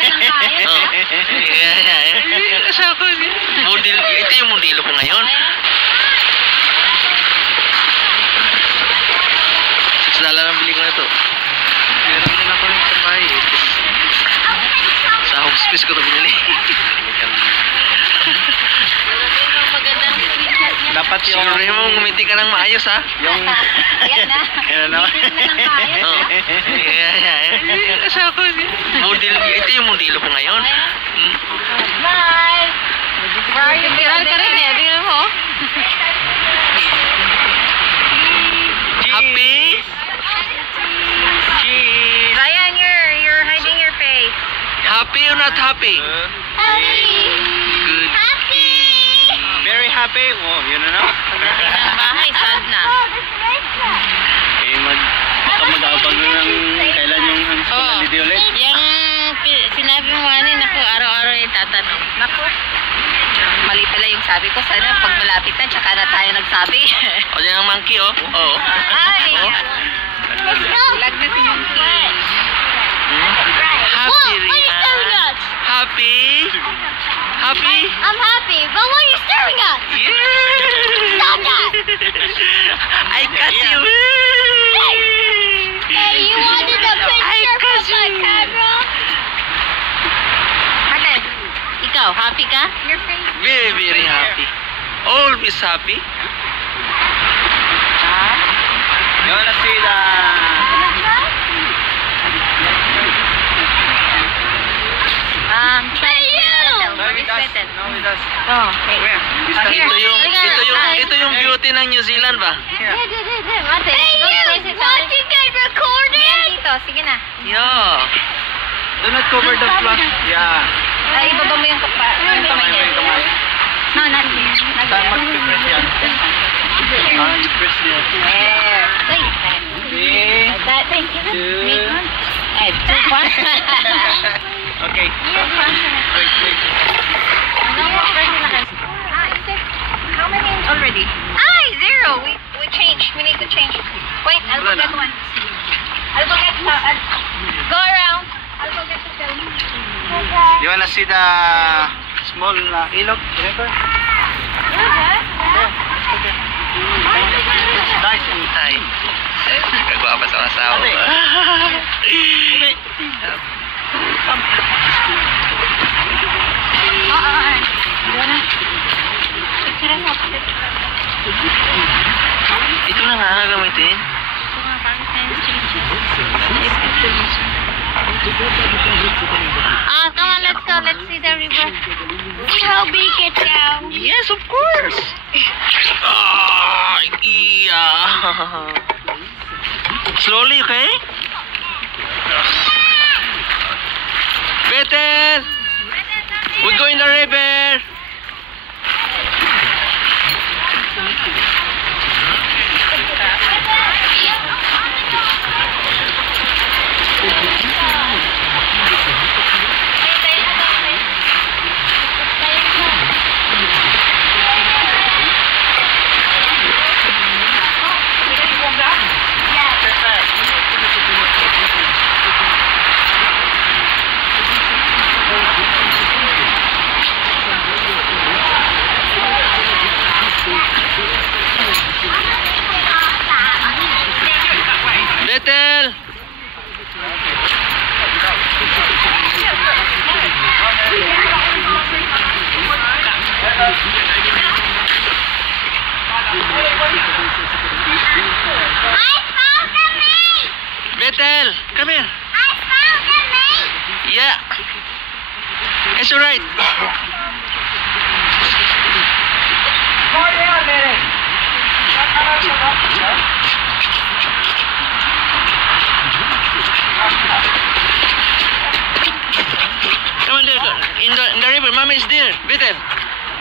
kain, ha? Kasi ako, model, ito yung modelo ko ngayon. $6 ang bili ko na ito. Meron din ako rin sa bahay. Sa home space ko ito binili. Dapat yung... Siguro rin mo, ngumiti ka ng maayos, ha? Yung... Yan na. Yan na. Kasi ako, model, ito yung modelo ko ngayon. Bye! Viral ka rin eh. Tingnan mo. Happy? Cheese! Ryan, you're hiding your face. Happy or not happy? Good. Very happy. Oh, yun na na. Ang bahay, sad na. Eh, baka mag-aabang na ng kailan yung school holiday ulit. Yung sinabi mo kanina na po, araw-araw yung tatanong. Naku, mali pala yung sabi ko. Sana pag malapit na, tsaka na tayo nagsabi. O, yan ang monkey, oh. Oo. Ay! Oh. Lag na si Monkey. Happy, Rian. Happy? Happy? I'm happy, but what are you staring at? Yeah! Stop that! I got you! Hey, you wanted a picture from my camera? Bakit? Ikaw, happy ka? Your face. Very, very happy. Always happy. You wanna see the... Try with us. No, with us. Oh, okay. Where? Here. Ito yung beauty ng New Zealand ba? Mate, Hey, you! Want to get recorded? Dito, sige na. Yeah. Do not cover the flash. Yeah. Ay, ibaba mo yung kamay niya. No, not here. Saan mag-press yan? Press niya. There. Okay. That, thank you. Two. Ay, 2 points. Okay. Wait. How many already? Ay, 0. We changed. We need to change. Wait, I'll go get one. I'll go get go around. I'll go get the film. You wanna see the small ilog? Remember? Nice. Ay. Nagwa pa sa asawa. Ito na nga gagamitin. Come on, let's go. Let's see the river. See how big it's down. Yes, of course. Yeah. Slowly, okay? Bethel! We go in the river. Bethel! Bethel, come here. I found the maze. Yeah. It's alright. Come on there. In the river. Mama is there. Bethel.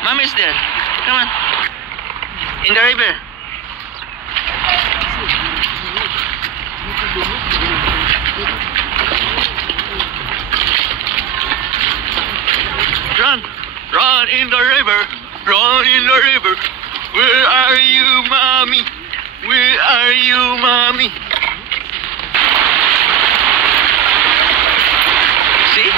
Mama is there. Come on. In the river. Run! Run in the river! Run in the river! Where are you, mommy? Where are you, mommy? See?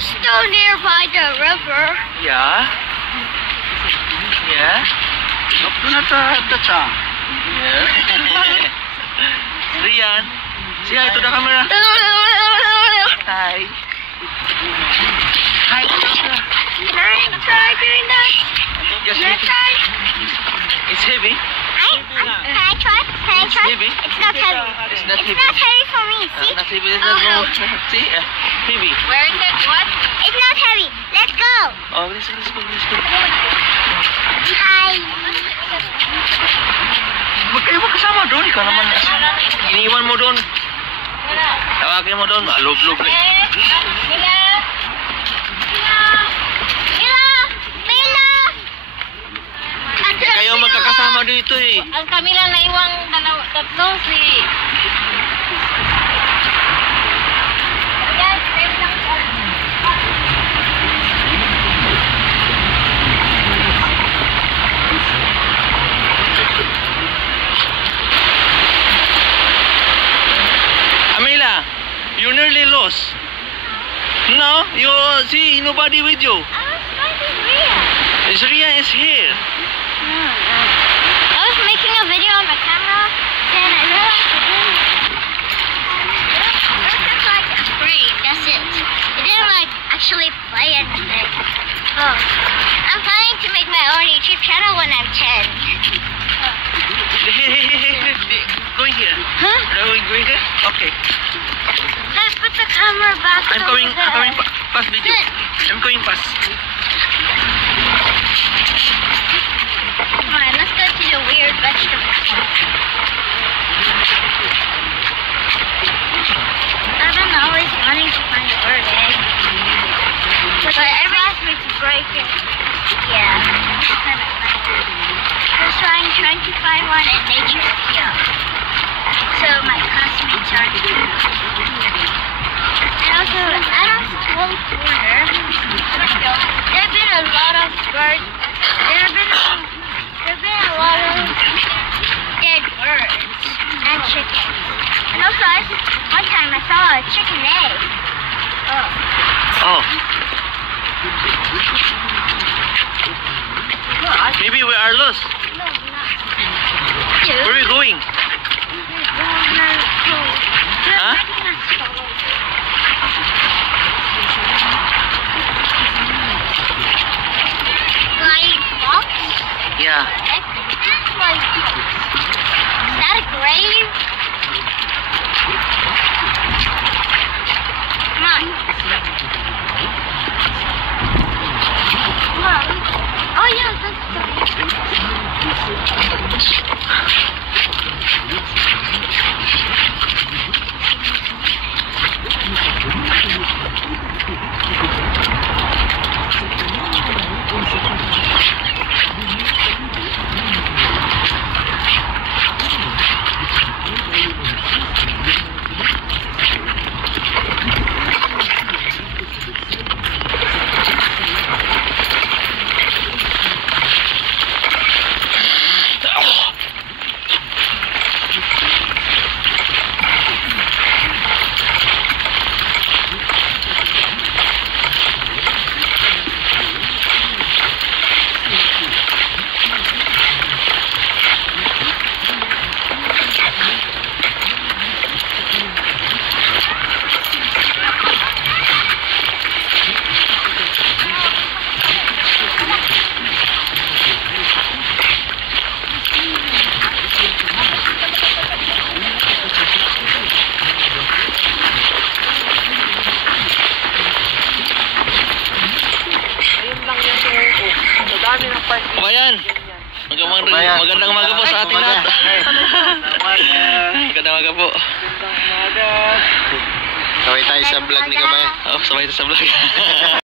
still nearby the river. Yeah. Yeah. Do not touch her. Yeah. Rian, say hi to the camera. Hi. Hi. Can I try doing that? Just Can I try? It's heavy. Can I try? Can I try? Heavy. It's not heavy. It's not heavy. It's not heavy for me. See? Not heavy. Oh, No. no. See? Heavy. Where is it? What? It's not heavy. Let's go. Oh, let's go. Hi. Huwag kayo magkasama doon. Ikaw naman. Iniwan mo doon. Tawagin mo doon. Loob-loob. Mila! Kayo magkakasama dito eh. Ang kami lang naiwang tatlo si... Ayan, tayo lang po. Amila, you nearly lost. No, you see nobody with you. Rian is here. I was making a video on my camera, and I realized it didn't like free. That's it. It didn't like actually play anything. Oh, I'm planning to make my own YouTube channel when I'm 10. Hey. Going here. Huh? Going here? Okay. Let's put the camera back. I'm over going there. past video. I'm going past. Come on, let's go to the weird vegetable shop. I've been always wanting to find a bird egg. But every asked me to break it. Yeah, it's kind of funny. We're trying to find one in Nature Studio. So my classmates are too. And also, at our school corner, there have been a lot of birds. There have been a lot of dead birds and chickens. And also, one time I saw a chicken egg. Oh. Maybe we are lost. No, not. Dude. Where are we going? Huh? Flying fox? Yeah. Flying fox. Is that a grave? Come on. Come on. Oh yeah, that's Kabayan. Magandang umaga po sa ating lahat. Magandang umaga po. Kaway tayo sa vlog ni Kabayan. Oh, sabay sa vlog.